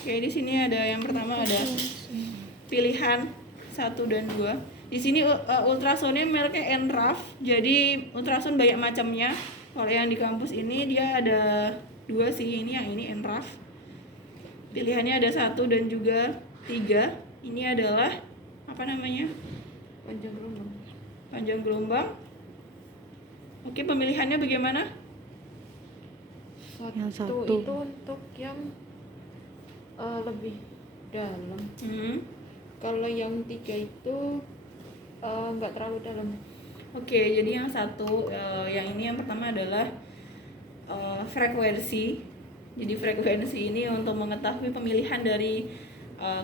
Oke, di sini ada yang pertama ada pilihan 1 dan 2. Di sini ultrasonnya mereknya Enraf. Jadi ultrason banyak macamnya. Kalau yang di kampus ini dia ada 2 sih, ini yang ini Enraf. Pilihannya ada 1 dan juga 3. Ini adalah apa namanya? Panjang gelombang. Oke, pemilihannya bagaimana? Yang satu itu untuk yang lebih dalam. Kalau yang 3 itu nggak terlalu dalam. Oke, jadi yang satu, yang ini yang pertama adalah frekuensi. Jadi frekuensi ini untuk mengetahui pemilihan dari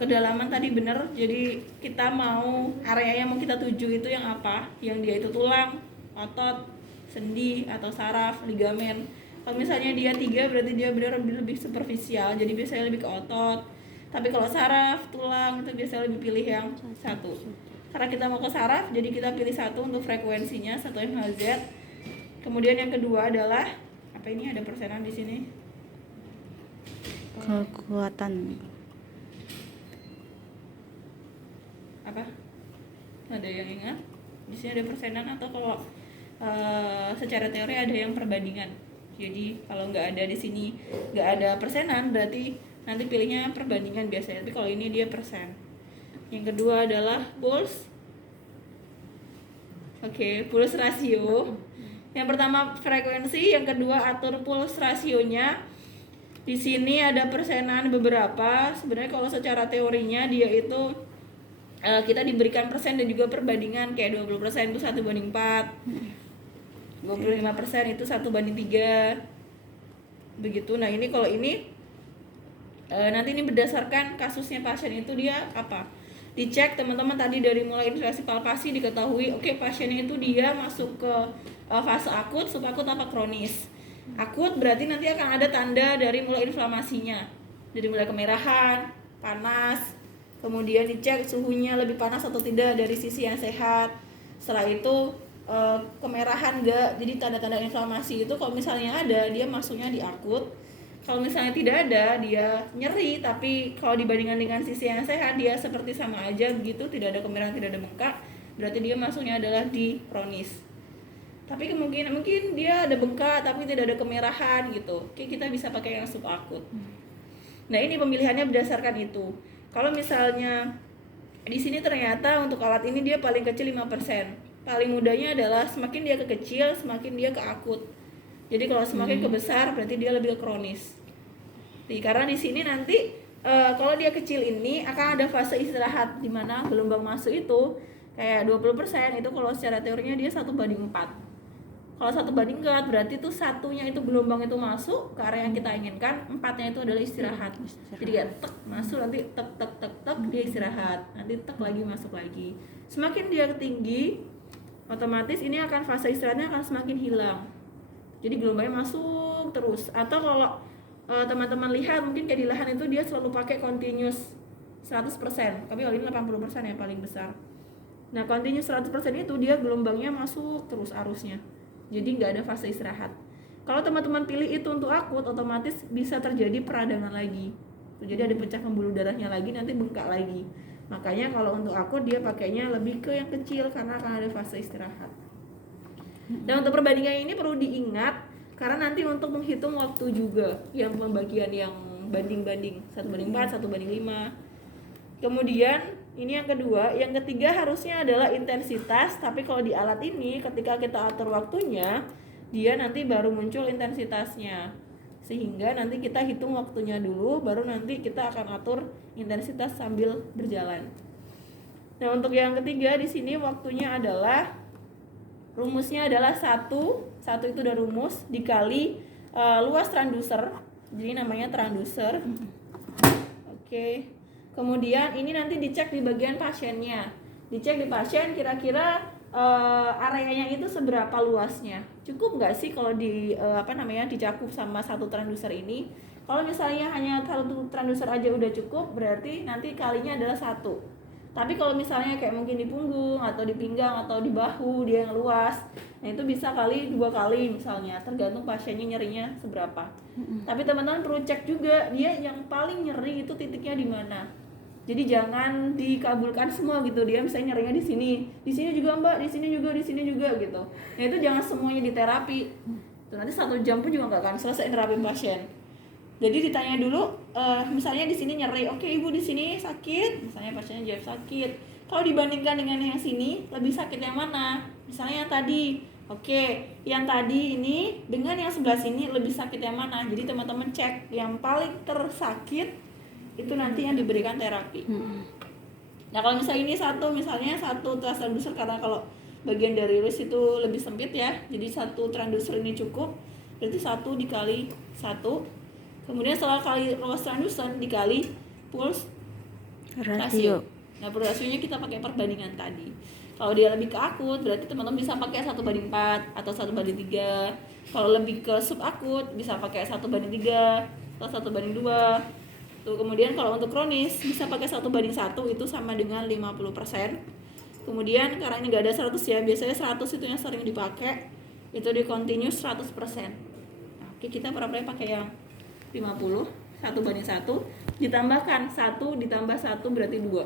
kedalaman tadi benar. Jadi kita mau area yang mau kita tuju itu yang apa? Yang dia itu tulang, otot, sendi atau saraf, ligamen. Kalau misalnya dia 3 berarti dia benar lebih superficial. Jadi biasanya lebih ke otot. Tapi kalau saraf, tulang itu biasanya lebih pilih yang 1. Karena kita mau ke saraf, jadi kita pilih 1 untuk frekuensinya 1 MHz. Kemudian yang kedua adalah apa ini, ada persenan di sini. kekuatan. Apa? Ada yang ingat? Di sini ada persenan atau kalau secara teori ada yang perbandingan. Jadi kalau nggak ada di sini, nggak ada persenan, berarti nanti pilihnya perbandingan biasanya. Tapi kalau ini dia persen. Yang kedua adalah pulse. Oke, pulse rasio. Yang pertama frekuensi, yang kedua atur pulse rasionya. Di sini ada persenan beberapa. Sebenarnya kalau secara teorinya dia itu kita diberikan persen dan juga perbandingan, kayak 20% itu 1:4. 25% itu 1:3. Begitu. Nah, ini kalau ini nanti ini berdasarkan kasusnya pasien itu dia apa? Dicek teman-teman tadi dari mulai infiltrasi palpasi diketahui oke, pasiennya itu dia masuk ke fase akut, subakut apa kronis. Akut berarti nanti akan ada tanda dari mulai inflamasinya. Dari mulai kemerahan, panas, kemudian dicek suhunya lebih panas atau tidak dari sisi yang sehat. Setelah itu kemerahan enggak, jadi tanda-tanda inflamasi itu kalau misalnya ada dia masuknya di akut. Kalau misalnya tidak ada dia nyeri, tapi kalau dibandingkan dengan sisi yang sehat dia seperti sama aja begitu, tidak ada kemerahan, tidak ada bengkak, berarti dia masuknya adalah di kronis. Tapi kemungkinan mungkin dia ada bengkak tapi tidak ada kemerahan gitu. Oke, kita bisa pakai yang subakut. Nah, ini pemilihannya berdasarkan itu. Kalau misalnya di sini ternyata untuk alat ini dia paling kecil 5%. Paling mudahnya adalah semakin dia ke kecil, semakin dia ke akut. Jadi kalau semakin ke besar berarti dia lebih ke kronis. Jadi, karena di sini nanti kalau dia kecil ini akan ada fase istirahat di mana gelombang masuk itu kayak 20% itu kalau secara teorinya dia 1:4. Kalau 1:4 berarti itu satunya itu gelombang itu masuk ke area yang kita inginkan, 4-nya itu adalah istirahat. Jadi ya tek masuk, nanti tek tek tek tek dia istirahat, nanti tek lagi masuk lagi. Semakin dia tinggi, otomatis ini akan fase istirahatnya akan semakin hilang. Jadi gelombangnya masuk terus. Atau kalau teman-teman lihat mungkin kayak di lahan itu dia selalu pakai continuous 100%. Tapi kalau ini 80% yang paling besar. Nah, continuous 100% itu dia gelombangnya masuk terus arusnya. Jadi nggak ada fase istirahat. Kalau teman-teman pilih itu untuk akut, otomatis bisa terjadi peradangan lagi. Jadi ada pecah pembuluh darahnya lagi, nanti bengkak lagi. Makanya kalau untuk akut dia pakainya lebih ke yang kecil karena akan ada fase istirahat. Dan untuk perbandingan ini perlu diingat karena nanti untuk menghitung waktu juga yang pembagian yang banding-banding 1:4, 1:5. Kemudian ini yang kedua, yang ketiga harusnya adalah intensitas, tapi kalau di alat ini ketika kita atur waktunya, dia nanti baru muncul intensitasnya. Sehingga nanti kita hitung waktunya dulu, baru nanti kita akan atur intensitas sambil berjalan. Nah, untuk yang ketiga di sini waktunya adalah rumusnya adalah 1 itu udah rumus dikali luas transducer. Jadi namanya transducer. Oke. Kemudian ini nanti dicek di bagian pasiennya. Dicek di pasien kira-kira areanya itu seberapa luasnya. Cukup nggak sih kalau dicakup sama 1 transducer ini? Kalau misalnya hanya 1 transducer aja udah cukup, berarti nanti kalinya adalah 1. Tapi kalau misalnya kayak mungkin di punggung atau di pinggang atau di bahu dia yang luas, Nah itu bisa kali 2 kali misalnya, tergantung pasiennya nyerinya seberapa. Tapi teman-teman perlu cek juga dia yang paling nyeri itu titiknya di mana. Jadi jangan dikabulkan semua gitu, dia misalnya nyerinya di sini juga mbak, di sini juga gitu. Nah itu jangan semuanya diterapi. Nanti 1 jam pun juga nggak akan selesai terapi pasien. Jadi ditanya dulu, misalnya di sini nyeri, oke ibu di sini sakit, misalnya pasiennya jawab sakit. Kalau dibandingkan dengan yang sini, lebih sakit yang mana? Misalnya yang tadi, oke, yang tadi ini dengan yang sebelah sini lebih sakit yang mana? Jadi teman-teman cek yang paling tersakit itu nanti yang diberikan terapi. Nah kalau misalnya ini misalnya satu transducer, karena kalau bagian dari wrist itu lebih sempit ya, jadi 1 transducer ini cukup, berarti 1 dikali 1. Kemudian setelah kali loss transducer dikali pulse ratio. Nah pulse rasionya kita pakai perbandingan tadi. Kalau dia lebih ke akut berarti teman-teman bisa pakai 1/4 atau 1/3. Kalau lebih ke subakut bisa pakai 1/3 atau 1/2. Tuh, kemudian kalau untuk kronis bisa pakai 1/1, itu sama dengan 50%. Kemudian karena ini nggak ada 100 ya, biasanya 100 itu yang sering dipakai, itu di continuous 100%. Nah, oke, kita pernah pakai yang 50, 1/1, ditambahkan 1 ditambah 1 berarti 2.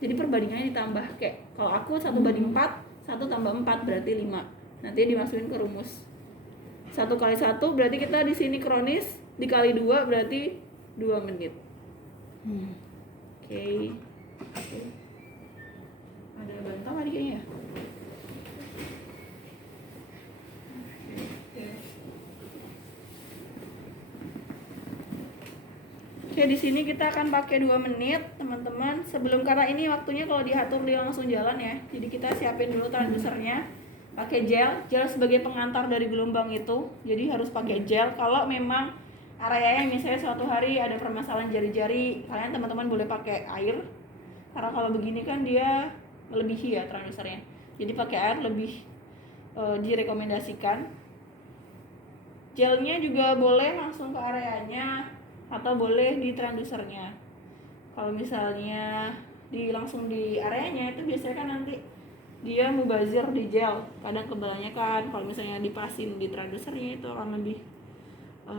Jadi perbandingannya ditambah, kayak kalau aku 1/4, 1 tambah 4 berarti 5. Nanti dimasukin ke rumus. 1 kali 1 berarti kita di sini kronis, dikali 2 berarti 2 menit. Oke. Ada bantal tadi kayaknya. Oke, di sini kita akan pakai 2 menit, teman-teman. Sebelum, karena ini waktunya kalau diatur dia langsung jalan ya. Jadi kita siapin dulu transdusernya. Pakai gel sebagai pengantar dari gelombang itu. Jadi harus pakai gel. Kalau memang areanya misalnya suatu hari ada permasalahan jari-jari, kalian teman-teman boleh pakai air, karena kalau begini kan dia melebihi ya transdusernya, jadi pakai air lebih direkomendasikan. Gelnya juga boleh langsung ke areanya atau boleh di transdusernya. Kalau misalnya langsung di areanya itu biasanya kan nanti dia mubazir di gel, kadang kebanyakan kan. Kalau misalnya dipasin di transdusernya itu akan lebih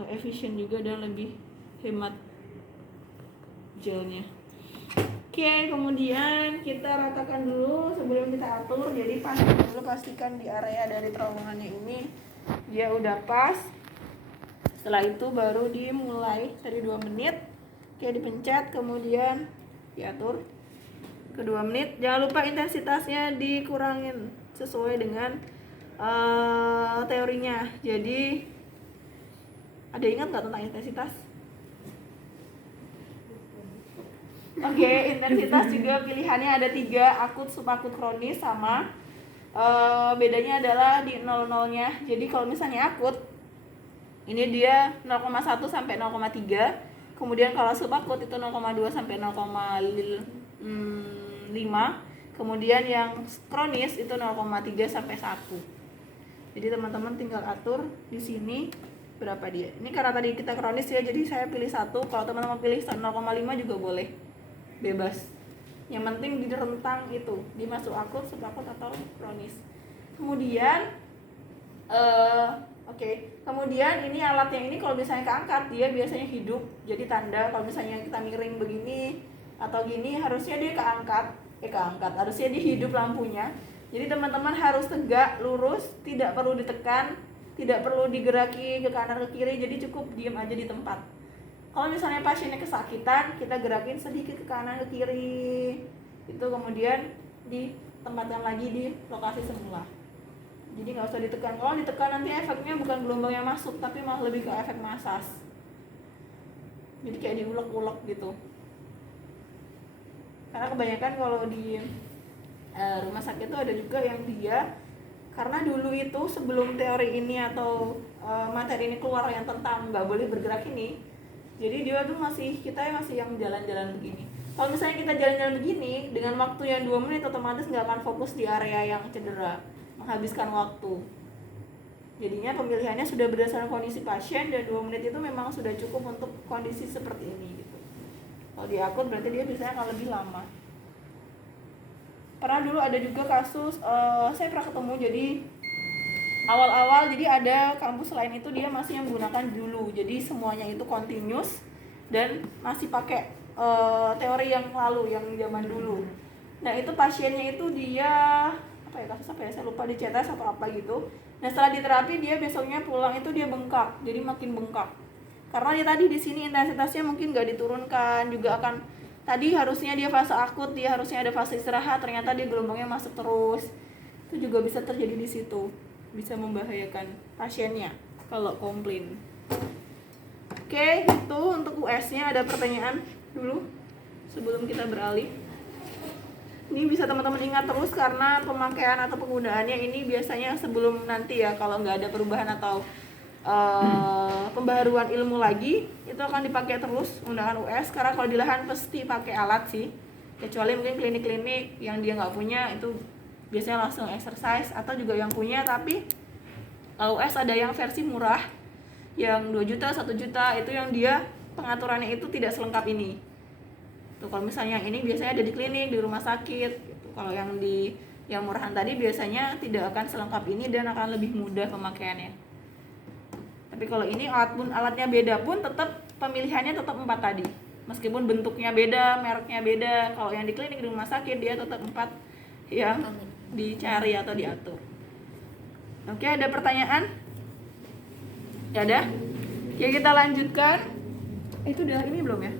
efisien juga dan lebih hemat gelnya. Oke, kemudian kita ratakan dulu sebelum kita atur. Jadi pastikan di area dari terowongannya ini dia udah pas. Setelah itu baru dimulai dari 2 menit. Oke, dipencet, kemudian diatur ke 2 menit. Jangan lupa intensitasnya dikurangin sesuai dengan teorinya. Jadi ada ingat nggak tentang intensitas? Oke, intensitas juga pilihannya ada 3, akut, subakut, kronis, sama. Bedanya adalah di 0,0-nya. Jadi kalau misalnya akut, ini dia 0,1 sampai 0,3. Kemudian kalau subakut itu 0,2 sampai 0,5. Kemudian yang kronis itu 0,3 sampai 1. Jadi teman-teman tinggal atur di sini berapa dia. Ini karena tadi kita kronis ya, jadi saya pilih 1. Kalau teman-teman pilih 0,5 juga boleh, bebas. Yang penting di rentang itu, dimasuk akut, subakut atau kronis. Kemudian kemudian ini alat yang ini kalau misalnya keangkat dia biasanya hidup, jadi tanda kalau misalnya kita miring begini atau gini harusnya dia keangkat, harusnya dia hidup lampunya. Jadi teman-teman harus tegak, lurus, tidak perlu ditekan, tidak perlu digeraki ke kanan ke kiri, jadi cukup diam aja di tempat. Kalau misalnya pasiennya kesakitan, kita gerakin sedikit ke kanan ke kiri, itu kemudian ditempatkan lagi di lokasi semula. Jadi nggak usah ditekan. Kalau ditekan nanti efeknya bukan gelombang yang masuk, tapi malah lebih ke efek masas. Jadi kayak diulek-ulek gitu. Karena kebanyakan kalau di rumah sakit itu ada juga yang dia, karena dulu itu sebelum teori ini atau materi ini keluar yang tentang nggak boleh bergerak ini, jadi dia tuh kita masih yang jalan-jalan begini. Kalau misalnya kita jalan-jalan begini dengan waktu yang 2 menit, otomatis nggak akan fokus di area yang cedera, menghabiskan waktu. Jadinya pemilihannya sudah berdasarkan kondisi pasien, dan 2 menit itu memang sudah cukup untuk kondisi seperti ini gitu. Kalau di akut berarti dia biasanya akan lebih lama. Pernah dulu ada juga kasus, saya pernah ketemu, jadi awal-awal jadi ada kampus lain itu dia masih yang menggunakan dulu, jadi semuanya itu continuous dan masih pakai teori yang lalu, yang zaman dulu. Nah itu pasiennya itu dia apa ya, kasus apa ya, saya lupa, di CTS atau apa gitu. Nah setelah diterapi dia besoknya pulang itu dia bengkak, jadi makin bengkak karena dia tadi di sini intensitasnya mungkin nggak diturunkan, juga akan tadi harusnya dia fase akut, dia harusnya ada fase istirahat, ternyata dia gelombangnya masuk terus. Itu juga bisa terjadi di situ, bisa membahayakan pasiennya kalau komplain. Oke, itu untuk US-nya. Ada pertanyaan dulu sebelum kita beralih? Ini bisa teman-teman ingat terus karena pemakaian atau penggunaannya ini biasanya sebelum nanti ya, kalau nggak ada perubahan atau pembaharuan ilmu lagi, itu akan dipakai terus undangan US. Karena kalau di lahan pasti pakai alat sih, kecuali mungkin klinik-klinik yang dia nggak punya, itu biasanya langsung exercise, atau juga yang punya tapi US ada yang versi murah yang 2 juta, 1 juta, itu yang dia pengaturannya itu tidak selengkap ini. Tuh, kalau misalnya ini biasanya ada di klinik, di rumah sakit gitu. Kalau yang murahan tadi biasanya tidak akan selengkap ini dan akan lebih mudah pemakaiannya. Tapi kalau ini alatnya beda pun tetap pemilihannya tetap 4 tadi. Meskipun bentuknya beda, mereknya beda, kalau yang di klinik, di rumah sakit dia tetap 4 yang dicari atau diatur. Oke, ada pertanyaan? Ya ada? Ya kita lanjutkan. Itu udah ini belum ya?